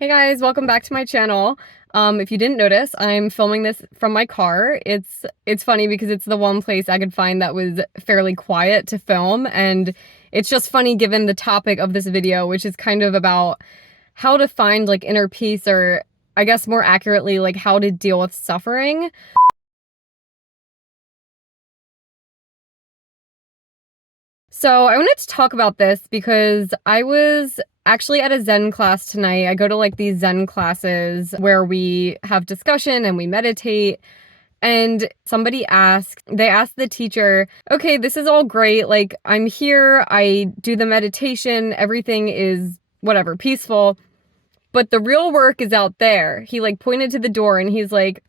Hey guys, welcome back to my channel. If you didn't notice, I'm filming this from my car. It's funny because it's the one place I could find that was fairly quiet to film, and it's just funny given the topic of this video, which is kind of about how to find like inner peace, or I guess more accurately, like how to deal with suffering. So I wanted to talk about this because I was actually at a Zen class tonight. I go to like these Zen classes where we have discussion and we meditate. And they asked the teacher, okay, this is all great. Like, I'm here, I do the meditation, everything is whatever, peaceful. But the real work is out there. He like pointed to the door and he's like,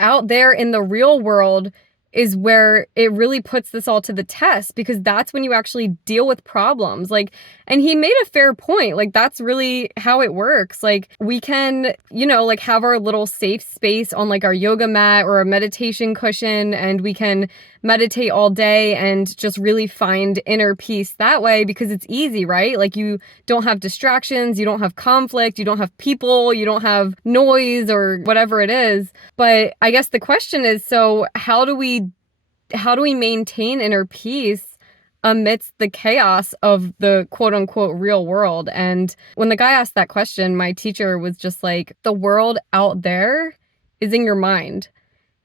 out there in the real world is where it really puts this all to the test, because that's when you actually deal with problems. Like, and he made a fair point. Like, that's really how it works. Like, we can, like have our little safe space on like our yoga mat or a meditation cushion, and we can meditate all day and just really find inner peace that way because it's easy, right? Like, you don't have distractions, you don't have conflict, you don't have people, you don't have noise or whatever it is. But I guess the question is, so how do we maintain inner peace amidst the chaos of the quote unquote real world? And when the guy asked that question, my teacher was just like, the world out there is in your mind.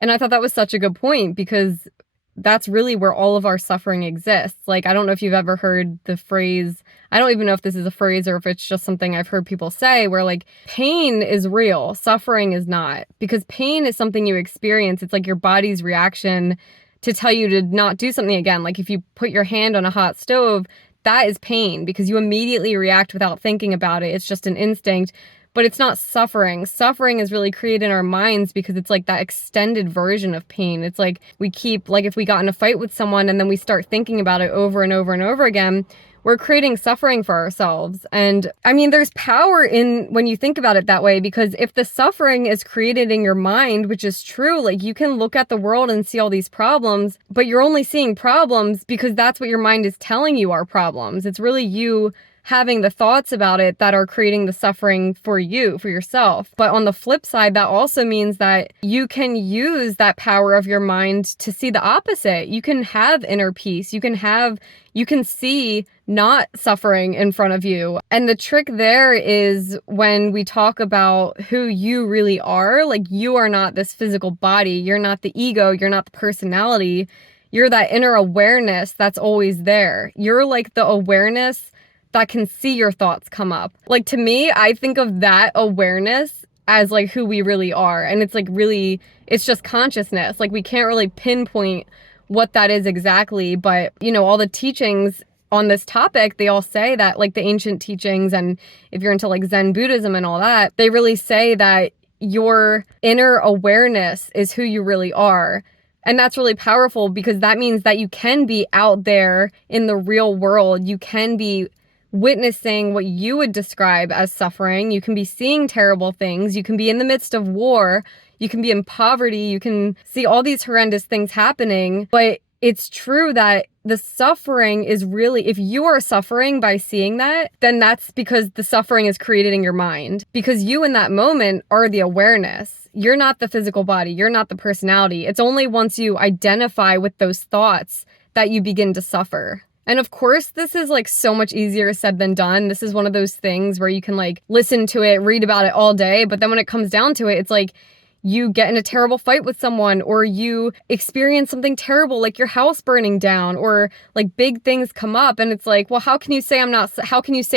And I thought that was such a good point, because that's really where all of our suffering exists. Like, I don't know if you've ever heard the phrase, I don't even know if this is a phrase or if it's just something I've heard people say, where like pain is real, suffering is not. Because pain is something you experience. It's like your body's reaction to tell you to not do something again. Like if you put your hand on a hot stove, that is pain because you immediately react without thinking about it. It's just an instinct. But it's not suffering. Suffering is really created in our minds because it's like that extended version of pain. It's like we keep, like if we got in a fight with someone and then we start thinking about it over and over and over again, we're creating suffering for ourselves. And I mean, there's power in when you think about it that way, because if the suffering is created in your mind, which is true, like you can look at the world and see all these problems, but you're only seeing problems because that's what your mind is telling you are problems. It's really you having the thoughts about it that are creating the suffering for you, for yourself. But on the flip side, that also means that you can use that power of your mind to see the opposite. You can have inner peace. You can see not suffering in front of you. And the trick there is when we talk about who you really are, like you are not this physical body. You're not the ego. You're not the personality. You're that inner awareness that's always there. You're like the awareness that can see your thoughts come up. Like to me, I think of that awareness as like who we really are. And it's like really, it's just consciousness. Like we can't really pinpoint what that is exactly, but all the teachings on this topic, they all say that, like the ancient teachings, and if you're into like Zen Buddhism and all that, they really say that your inner awareness is who you really are. And that's really powerful because that means that you can be out there in the real world. You can be witnessing what you would describe as suffering. You can be seeing terrible things. You can be in the midst of war. You can be in poverty. You can see all these horrendous things happening. But it's true that the suffering is really, if you are suffering by seeing that, then that's because the suffering is created in your mind. Because you in that moment are the awareness. You're not the physical body. You're not the personality. It's only once you identify with those thoughts that you begin to suffer. And of course, this is like so much easier said than done. This is one of those things where you can like listen to it, read about it all day. But then when it comes down to it, it's like you get in a terrible fight with someone, or you experience something terrible, like your house burning down, or like big things come up. And it's like, well, how can you say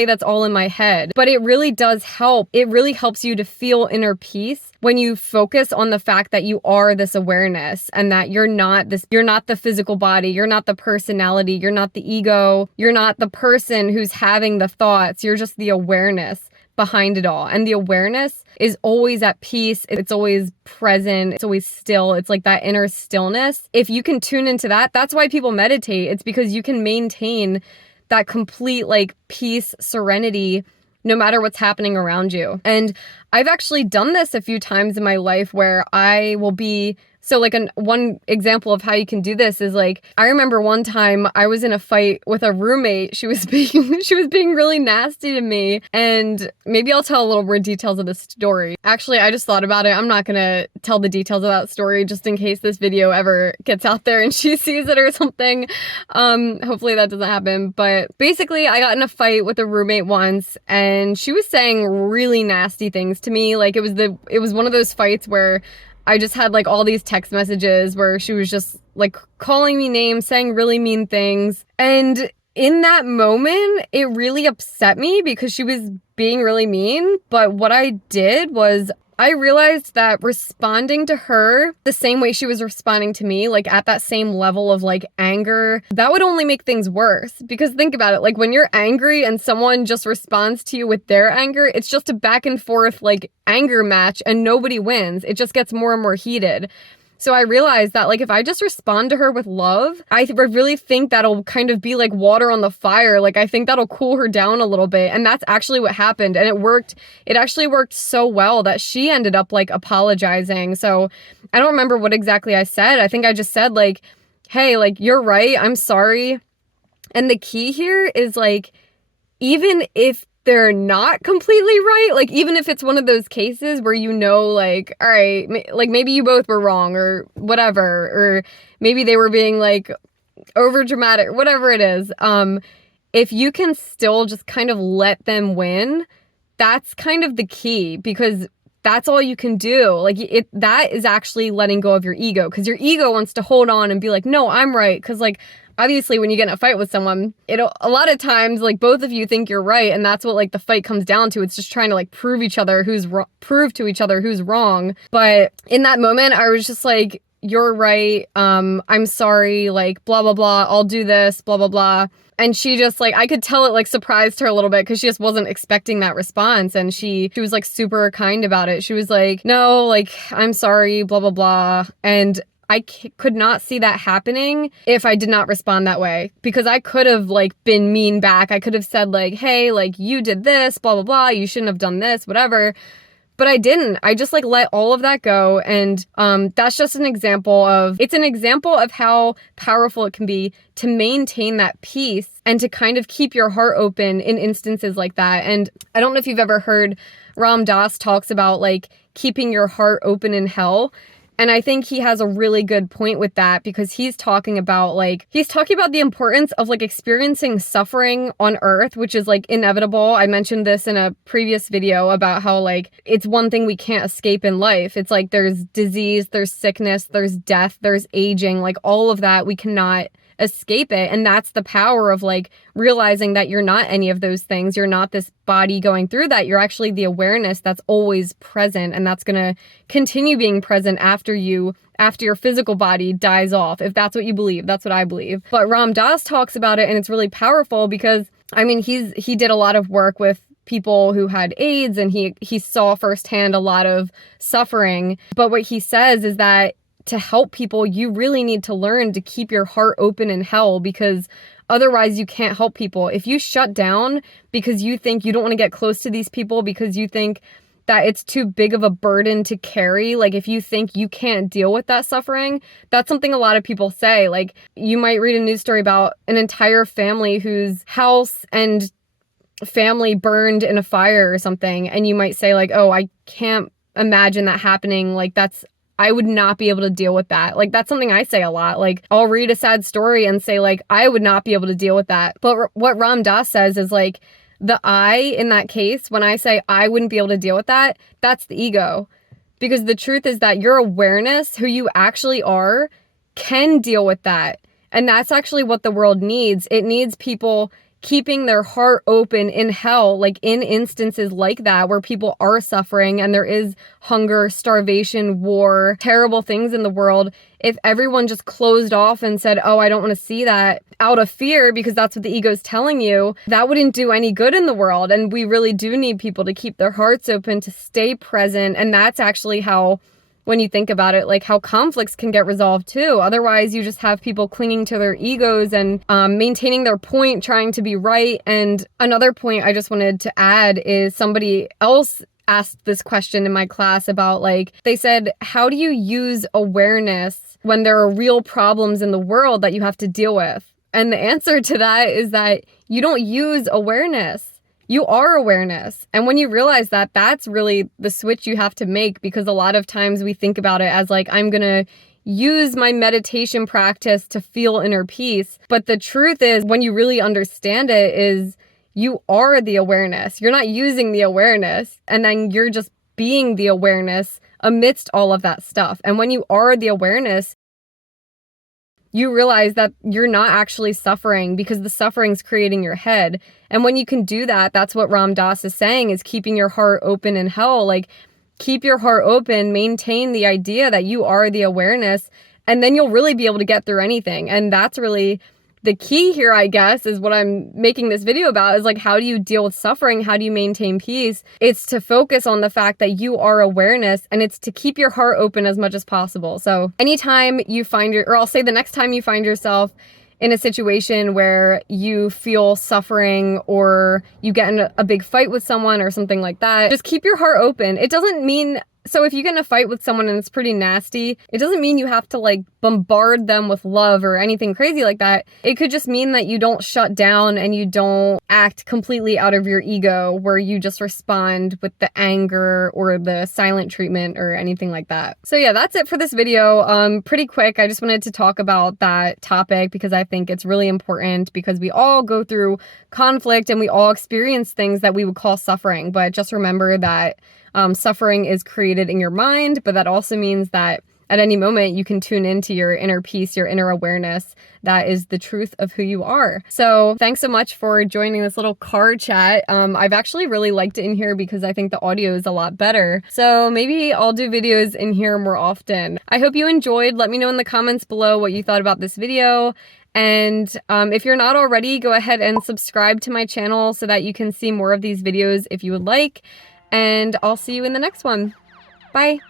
that's all in my head? But it really does help. It really helps you to feel inner peace when you focus on the fact that you are this awareness, and that you're not the physical body, you're not the personality, you're not the ego, you're not the person who's having the thoughts, you're just the awareness behind it all. And the awareness is always at peace. It's always present. It's always still. It's like that inner stillness. If you can tune into that, that's why people meditate. It's because you can maintain that complete like peace, serenity, no matter what's happening around you. And I've actually done this a few times in my life where I will be So like one example of how you can do this is like, I remember one time I was in a fight with a roommate. She was being really nasty to me, and maybe I'll tell a little more details of this story. Actually, I just thought about it. I'm not gonna tell the details of that story just in case this video ever gets out there and she sees it or something. Hopefully that doesn't happen. But basically I got in a fight with a roommate once, and she was saying really nasty things to me. Like it was one of those fights where I just had like all these text messages where she was just like calling me names, saying really mean things. And in that moment, it really upset me because she was being really mean. But what I did was I realized that responding to her the same way she was responding to me, like at that same level of like anger, that would only make things worse. Because think about it, like when you're angry and someone just responds to you with their anger, it's just a back and forth like anger match and nobody wins. It just gets more and more heated. So I realized that like if I just respond to her with love, I really think that'll kind of be like water on the fire. Like I think that'll cool her down a little bit. And that's actually what happened. And it worked. It actually worked so well that she ended up like apologizing. So I don't remember what exactly I said. I think I just said like, hey, like you're right. I'm sorry. And the key here is like, even if they're not completely right, like even if it's one of those cases where you know, like, all right, like maybe you both were wrong or whatever, or maybe they were being like over dramatic, whatever it is, if you can still just kind of let them win, that's kind of the key, because that's all you can do. Like that is actually letting go of your ego, because your ego wants to hold on and be like, no, I'm right, because like obviously when you get in a fight with someone, a lot of times like both of you think you're right, and that's what like the fight comes down to. It's just trying to like prove to each other who's wrong. But in that moment I was just like, you're right, I'm sorry, like blah blah blah, I'll do this, blah blah blah. And she just like, I could tell it like surprised her a little bit because she just wasn't expecting that response. And she was like super kind about it. She was like, no, like I'm sorry, blah blah blah. And I could not see that happening if I did not respond that way, because I could have like been mean back. I could have said like, hey, like you did this, blah, blah, blah. You shouldn't have done this, whatever. But I didn't. I just like let all of that go. And that's just an example of how powerful it can be to maintain that peace and to kind of keep your heart open in instances like that. And I don't know if you've ever heard Ram Dass talks about like keeping your heart open in hell. And I think he has a really good point with that, because he's talking about the importance of like experiencing suffering on earth, which is like inevitable. I mentioned this in a previous video about how like it's one thing we can't escape in life. It's like there's disease, there's sickness, there's death, there's aging, like all of that we cannot escape it. And that's the power of like realizing that you're not any of those things. You're not this body going through that. You're actually the awareness that's always present, and that's going to continue being present after your physical body dies off. If that's what you believe, that's what I believe. But Ram Dass talks about it, and it's really powerful because I mean he did a lot of work with people who had AIDS, and he saw firsthand a lot of suffering. But what he says is that to help people, you really need to learn to keep your heart open in hell, because otherwise you can't help people. If you shut down because you think you don't want to get close to these people because you think that it's too big of a burden to carry, like if you think you can't deal with that suffering, that's something a lot of people say. Like you might read a news story about an entire family whose house and family burned in a fire or something, and you might say like, oh, I can't imagine that happening. Like I would not be able to deal with that. Like, that's something I say a lot. Like, I'll read a sad story and say, like, I would not be able to deal with that. But what Ram Dass says is, like, the I in that case, when I say I wouldn't be able to deal with that, that's the ego. Because the truth is that your awareness, who you actually are, can deal with that. And that's actually what the world needs. It needs people keeping their heart open in hell, like in instances like that where people are suffering and there is hunger, starvation, war, terrible things in the world. If everyone just closed off and said, oh, I don't want to see that, out of fear, because that's what the ego is telling you, that wouldn't do any good in the world. And we really do need people to keep their hearts open, to stay present. And that's actually how, when you think about it, like how conflicts can get resolved too. Otherwise, you just have people clinging to their egos and maintaining their point, trying to be right. And another point I just wanted to add is somebody else asked this question in my class about like, they said, how do you use awareness when there are real problems in the world that you have to deal with? And the answer to that is that you don't use awareness. You are awareness. And when you realize that, that's really the switch you have to make, because a lot of times we think about it as like, I'm gonna use my meditation practice to feel inner peace. But the truth is, when you really understand it, is you are the awareness. You're not using the awareness, and then you're just being the awareness amidst all of that stuff. And when you are the awareness, you realize that you're not actually suffering, because the suffering's creating your head. And when you can do that, that's what Ram Dass is saying, is keeping your heart open in hell. Like, keep your heart open, maintain the idea that you are the awareness, and then you'll really be able to get through anything. And that's really the key here, I guess, is what I'm making this video about, is like, how do you deal with suffering? How do you maintain peace? It's to focus on the fact that you are awareness, and it's to keep your heart open as much as possible. So anytime you find or I'll say the next time you find yourself in a situation where you feel suffering, or you get in a big fight with someone or something like that, just keep your heart open. It doesn't mean, so if you get in a fight with someone and it's pretty nasty, it doesn't mean you have to like bombard them with love or anything crazy like that. It could just mean that you don't shut down and you don't act completely out of your ego, where you just respond with the anger or the silent treatment or anything like that. So yeah, that's it for this video. Pretty quick. I just wanted to talk about that topic because I think it's really important, because we all go through conflict and we all experience things that we would call suffering. But just remember that suffering is created in your mind, but that also means that at any moment you can tune into your inner peace, your inner awareness. That is the truth of who you are. So thanks so much for joining this little car chat. I've actually really liked it in here because I think the audio is a lot better. So maybe I'll do videos in here more often. I hope you enjoyed. Let me know in the comments below what you thought about this video. And if you're not already, go ahead and subscribe to my channel so that you can see more of these videos if you would like. And I'll see you in the next one. Bye.